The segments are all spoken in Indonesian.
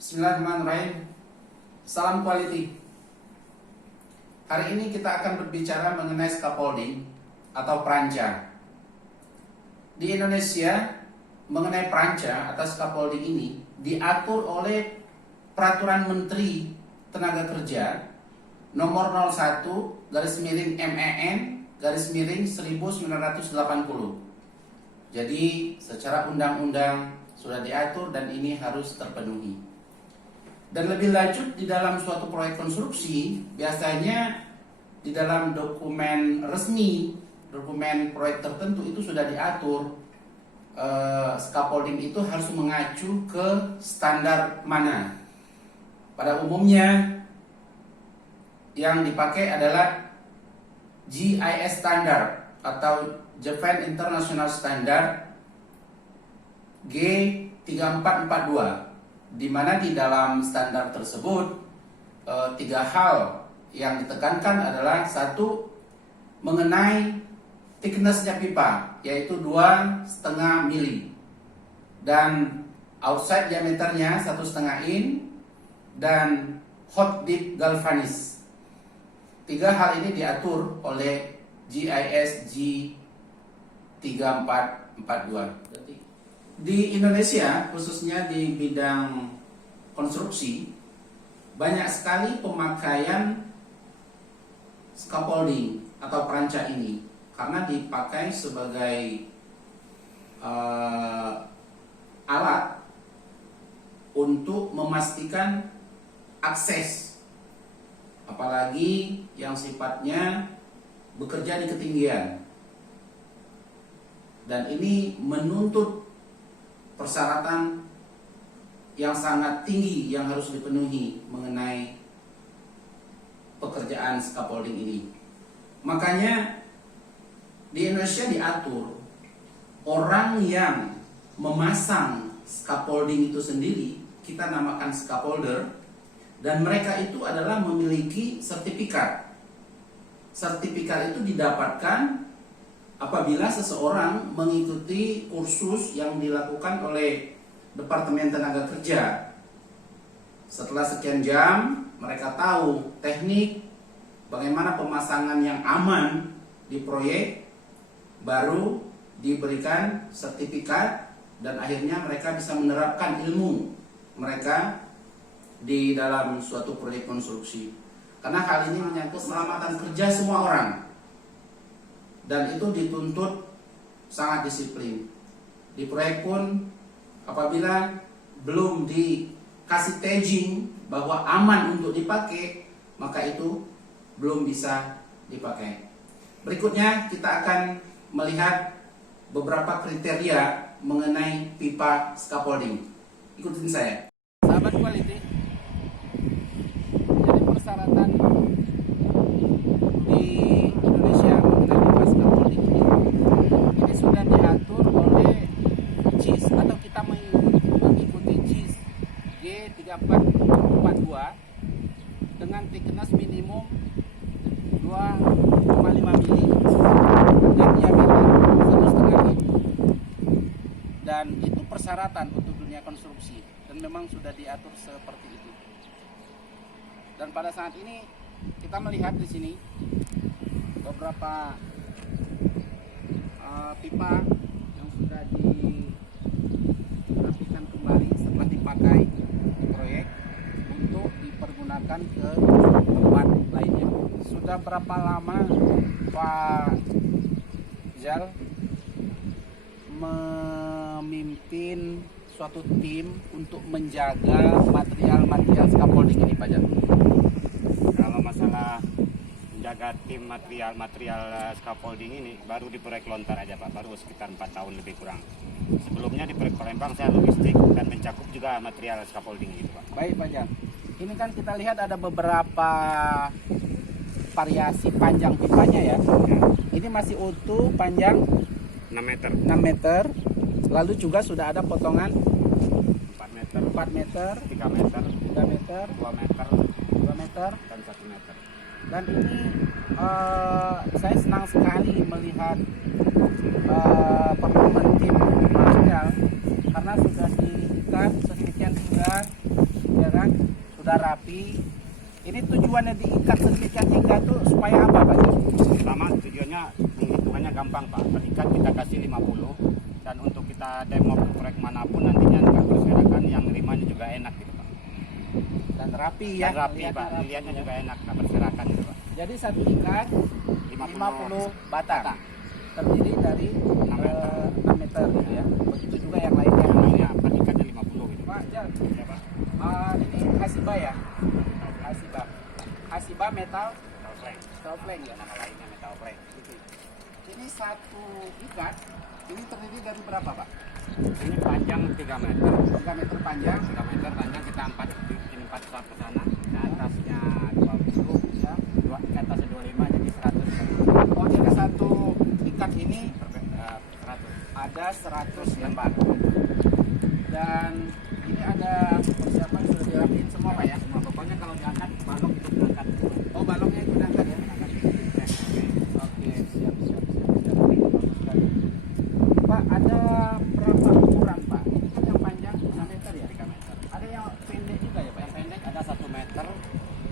Bismillahirrahmanirrahim. Salam quality. Hari ini kita akan berbicara mengenai scaffolding atau peranca. Di Indonesia, mengenai peranca atau scaffolding ini diatur oleh Peraturan Menteri Tenaga Kerja nomor 01/MEN/1980. Jadi secara undang-undang sudah diatur dan ini harus terpenuhi. Dan lebih lanjut, di dalam suatu proyek konstruksi, biasanya di dalam dokumen resmi, dokumen proyek tertentu itu sudah diatur scaffolding itu harus mengacu ke standar mana. Pada umumnya yang dipakai adalah GIS standard atau Japan International Standard G3442. Di mana di dalam standar tersebut tiga hal yang ditekankan adalah: satu, mengenai thickness-nya pipa, yaitu 2,5 mili, dan outside diameternya 1,5 in, dan hot dip galvanis. Tiga hal ini diatur oleh GIS G3442. Di Indonesia, khususnya di bidang konstruksi, banyak sekali pemakaian scaffolding atau peranca ini karena dipakai sebagai alat untuk memastikan akses, apalagi yang sifatnya bekerja di ketinggian, dan ini menuntut persyaratan yang sangat tinggi yang harus dipenuhi mengenai pekerjaan scaffolding ini. Makanya di Indonesia diatur orang yang memasang scaffolding itu sendiri kita namakan scaffolder, dan mereka itu adalah memiliki sertifikat. Sertifikat itu didapatkan apabila seseorang mengikuti kursus yang dilakukan oleh Departemen Tenaga Kerja. Setelah sekian jam, mereka tahu teknik bagaimana pemasangan yang aman di proyek, baru diberikan sertifikat, dan akhirnya mereka bisa menerapkan ilmu mereka di dalam suatu proyek konstruksi. Karena hal ini menyangkut keselamatan kerja semua orang, dan itu dituntut sangat disiplin. Di proyek pun apabila belum dikasih tagging bahwa aman untuk dipakai, maka itu belum bisa dipakai. Berikutnya kita akan melihat beberapa kriteria mengenai pipa scaffolding. Ikutin saya. Sahabat quality, jadi persyaratan di Indonesia mengenai pipa scaffolding ini sudah diatur oleh JIS, atau kita mengikuti JIS G3442 dengan thickness minimum 2,5 mili dan diameter 1,5 in. Dan itu persyaratan untuk dunia konstruksi, dan memang sudah diatur seperti itu. Dan pada saat ini kita melihat di sini beberapa pipa yang sudah dirapikan kembali setelah dipakai di proyek untuk dipergunakan ke tempat lainnya. Sudah berapa lama Pak Zal memimpin suatu tim untuk menjaga material-material scaffolding ini, Pak Zal? Kalau masalah menjaga tim material scaffolding ini baru di proyek Lontar aja, Pak, baru sekitar 4 tahun lebih kurang. Sebelumnya di proyek Palembang saya logistik dan mencakup juga material scaffolding gitu, Pak. Baik, Pak Zal. Ini kan kita lihat ada beberapa variasi panjang pipanya ya. Ini masih utuh, panjang 6 meter. 6 meter. Lalu juga sudah ada potongan 4 meter, 4 meter, 3 meter, 3 meter, 2 meter, 2 meter, dan 1 meter. Dan ini saya senang sekali melihat performa tim material, karena sudah diikat sedemikian hingga sekarang sudah rapi. Ini tujuannya diikat sedemikian hingga tuh supaya apa Pak? Pertama tujuannya penghitungannya gampang Pak. Terikat kita kasih 50 dan untuk kita demo ke proyek manapun nantinya nggak berserakan, yang nerimanya juga enak gitu Pak. Dan rapi ya. Dan rapi Pak, dilihatnya juga enak, nggak berserakan gitu Pak. Jadi satu ikat 50 batang. Terdiri dari 6 meter gitu ya. Begitu juga yang lainnya. Yang lainnya ikatnya 50 gitu. Pak, Jal, Ya Pak. ini Hasiba ya? Hasiba metal Metal plank. steel plank ya. Nama lainnya metal plank. Gitu. Ini satu ikat ini terdiri dari berapa Pak? Ini panjang 3 meter. 3 meter panjang. 3 meter panjang kita bikin 4 slab ke sana. Ke atasnya 20 Ya. ke atasnya 25 jadi 100. Oh, jadi satu ikat ini 100. ada 100 lembar. Dan ini ada persiapan sudah dirapiin semua Pak ya? Semua pokoknya kalau diangkat balok itu diangkat. Oh, balongnya itu diangkat ya? Oke, siap. Bagus sekali. Pak, ada berapa ukuran Pak? Ini kan yang panjang 3 meter ya? 3 meter. Ada yang pendek juga ya Pak? Yang pendek ada 1 meter,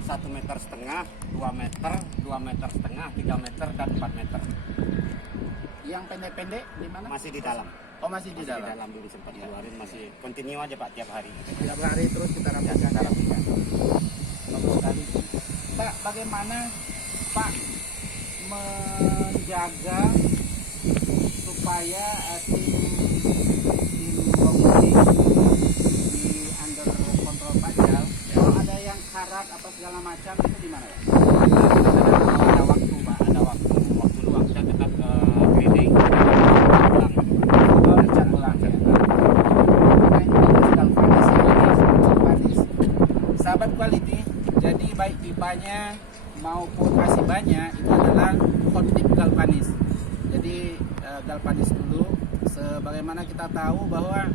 1 meter setengah, 2 meter, 2 meter setengah, 3 meter dan 4 meter. Yang pendek-pendek di mana? Masih di dalam. Oh, masih di Masih dalam. dulu sempat keluarin, masih continue aja Pak tiap hari. Tiap hari terus kita rapikan. Kita rapikan. Bagus sekali. Pak, bagaimana Pak menjaga supaya tim logistik di under kontrol Pak Jal, kalau ada yang karat apa segala macam itu di mana ya? Ada waktu Pak, ada waktu luang kita tetap grading, ulang. Oh, dicat ulang ya. Nah, ini galvanis ya, galvanis. Sahabat quality, jadi baik pipanya maupun asibanya itu adalah hot dip galvanis. Jadi galvanis dulu, sebagaimana kita tahu bahwa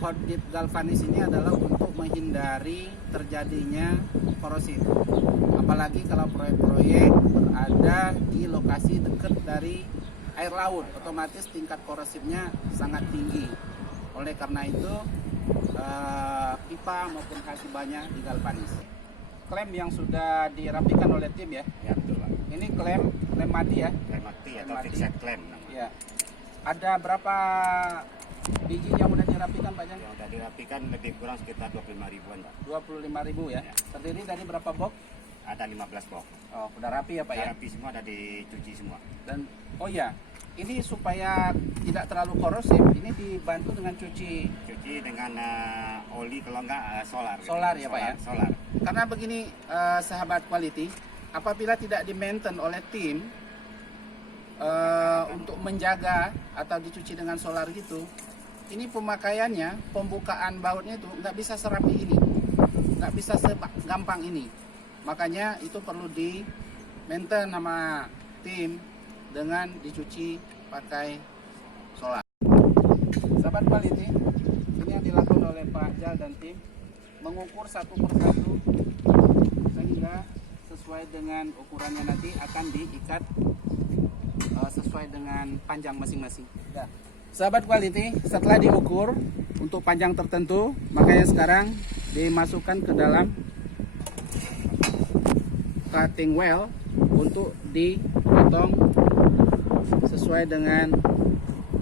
hot dip galvanis ini adalah untuk menghindari terjadinya korosif. Apalagi kalau proyek-proyek berada di lokasi dekat dari air laut, otomatis tingkat korosifnya sangat tinggi. Oleh karena itu pipa maupun kasibanya digalvanis. Klem yang sudah dirapikan oleh tim ya. Ya betul Pak. Ini klem mati ya. Klem mati atau mati. fixed klem namanya. Ya. Ada berapa biji yang sudah dirapikan Pak Jan? Yang udah dirapikan lebih kurang sekitar 25 ribuan Pak. 25.000 ya. Ya. Terdiri dari berapa box? Ada 15 box. Oh, udah rapi ya Pak ya. Rapi semua, ada dicuci semua. Dan oh ya, ini supaya tidak terlalu korosif, ini dibantu dengan cuci Cuci dengan oli kalau enggak solar. Solar ya, Pak, ya? Solar. karena begini sahabat quality, apabila tidak di-maintain oleh tim untuk menjaga atau dicuci dengan solar gitu, ini pemakaiannya, pembukaan bautnya itu nggak bisa serapi ini, nggak bisa segampang ini. Makanya itu perlu di-maintain sama tim dengan dicuci pakai solar. Sahabat quality, ini yang dilakukan oleh Pak Jal dan tim, mengukur satu persatu sehingga sesuai dengan ukurannya nanti akan diikat sesuai dengan panjang masing-masing. Ya. Sahabat quality, setelah diukur untuk panjang tertentu, makanya sekarang dimasukkan ke dalam cutting well untuk dipotong sesuai dengan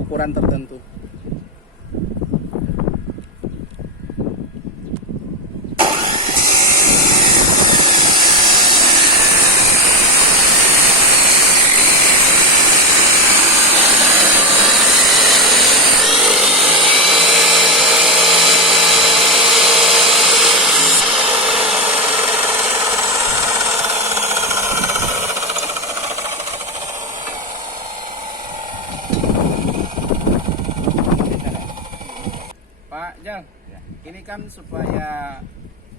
ukuran tertentu. Pak Jal, Ya. ini kan supaya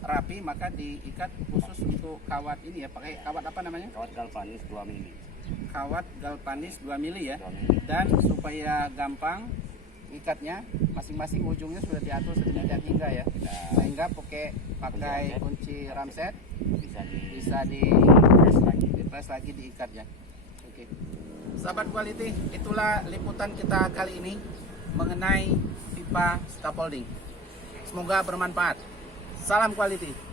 rapi maka diikat khusus untuk kawat ini ya, pakai kawat apa namanya? Kawat galvanis 2 mili. Kawat galvanis 2 mili ya. 2 mili. Dan supaya gampang ikatnya, masing-masing ujungnya sudah diatur sedemikian hingga ya. Sehingga pakai kunci ramset bisa di press lagi diikat ya. Oke. Sahabat quality, itulah liputan kita kali ini mengenai pipa scaffolding. Semoga bermanfaat. Salam quality.